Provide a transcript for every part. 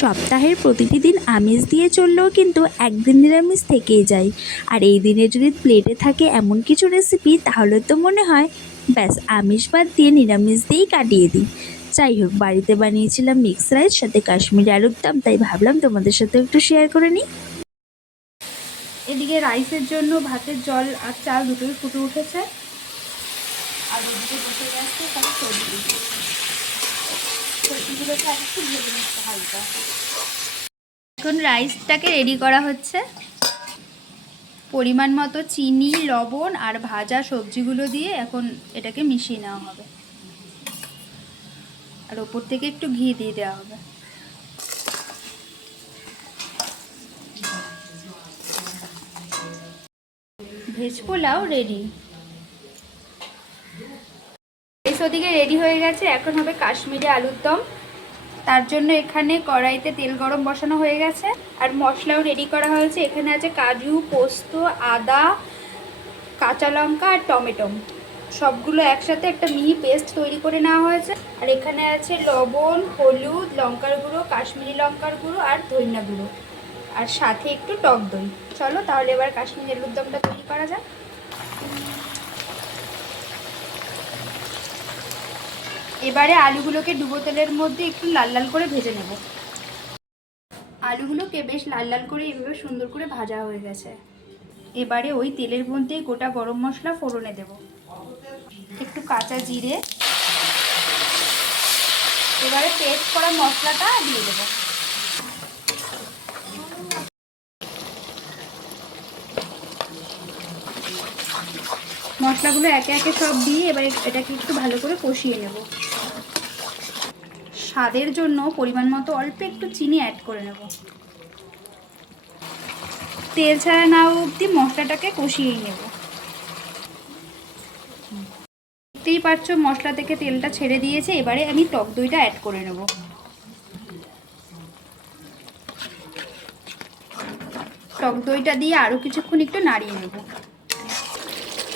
সপ্তাহের প্রতিটি দিন আমিষ দিয়ে চললেও কিন্তু একদিন নিরামিষ থেকেই যায়। আর এই দিনে যদি প্লেটে থাকে এমন কিছু রেসিপি, তাহলে তো মনে হয় ব্যাস আমিষ বাদ দিয়ে নিরামিষ দিয়েই কাটিয়ে দিই। যাই হোক, বাড়িতে বানিয়েছিলাম মিক্স রাইস সাথে কাশ্মীরি আলুর দম, তাই ভাবলাম তোমাদের সাথে একটু শেয়ার করে নিই। এদিকে রাইসের জন্য ভাতের জল আর চাল দুটোই ফুটে উঠেছে, আর ওদিকে বসে গেছে সব সবজি। সবজিগুলোকে একটু ভেজে নিতে হালকা। এখন রাইসটাকে রেডি করা হচ্ছে। পরিমাণ মতো চিনি, লবণ আর ভাজা সবজিগুলো দিয়ে এখন এটাকে মিশিয়ে নেওয়া হবে, আর ওপর থেকে একটু ঘি দিয়ে দেওয়া হবে। Veg pulao ready. ওদিকে রেডি হয়ে গেছে, এখন হবে কাশ্মীরি আলুর দম। তার জন্য এখানে কড়াইতে তেল গরম বসানো হয়ে গেছে, আর মশলাও রেডি করা হয়েছে। এখানে আছে কাজু, পোস্ত, আদা, কাঁচা লঙ্কা আর টমেটো, সবগুলো একসাথে একটা মিহি পেস্ট তৈরি করে নেওয়া হয়েছে। আর এখানে আছে লবণ, হলুদ, লঙ্কার গুঁড়ো, কাশ্মীরি লঙ্কার গুঁড়ো আর ধনিয়া গুঁড়ো, আর সাথে একটু টক দই। চলো তাহলে এবার কাশ্মীরি আলুর দমটা তৈরি করা যাক। এবারে আলুগুলোকে ডুবো তেলের মধ্যে একটু লাল লাল করে ভেজে নেব। আলুগুলোকে বেশ লাল লাল করে এইভাবে সুন্দর করে ভাজা হয়ে গেছে। এবারে ওই তেলের মধ্যে গোটা গরম মশলা ফোড়নে দেব, একটু কাঁচা জিরে, এবারে পেস্ট করা মশলাটা দিয়ে দেব। মশলাগুলো একে একে সব দিয়ে এবার এটাকে একটু ভালো করে কষিয়ে নেব। স্বাদের জন্য পরিমাণ মতো অল্প একটু চিনি অ্যাড করে নেব। তেল ছাড়া না অবধি মশলাটাকে কষিয়েই নেব। দেখতেই পাচ্ছ মশলা থেকে তেলটা ছেড়ে দিয়েছে, এবারে আমি টক দইটা অ্যাড করে নেব। টক দইটা দিয়ে আরও কিছুক্ষণ একটু নাড়িয়ে নেব।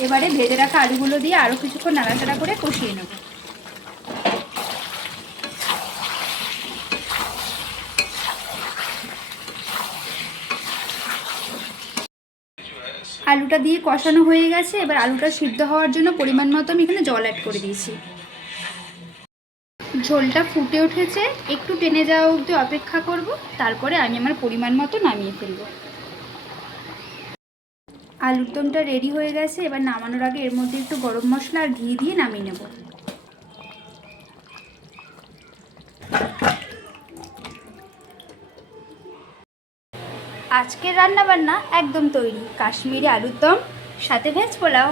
এবারে ভেজে রাখা আলুগুলো দিয়ে আরও কিছুক্ষণ নাড়াচাড়া করে কষিয়ে নেব। আলুটা দিয়ে কষানো হয়ে গেছে, এবার আলুটা সিদ্ধ হওয়ার জন্য পরিমাণ মতো আমি এখানে জল অ্যাড করে দিয়েছি। ঝোলটা ফুটে উঠেছে, একটু টেনে যাওয়া অবধি অপেক্ষা করব, তারপরে আমি আমার পরিমাণ মতো নামিয়ে ফেলব। আলুর দমটা রেডি হয়ে গেছে, এবার নামানোর আগে এর মধ্যে একটু গরম মশলা আর ঘি দিয়ে নামিয়ে নেব। আজকের রান্নাবান্না একদম তৈরি, কাশ্মীরি আলুর দম সাথে ভেজ পোলাও।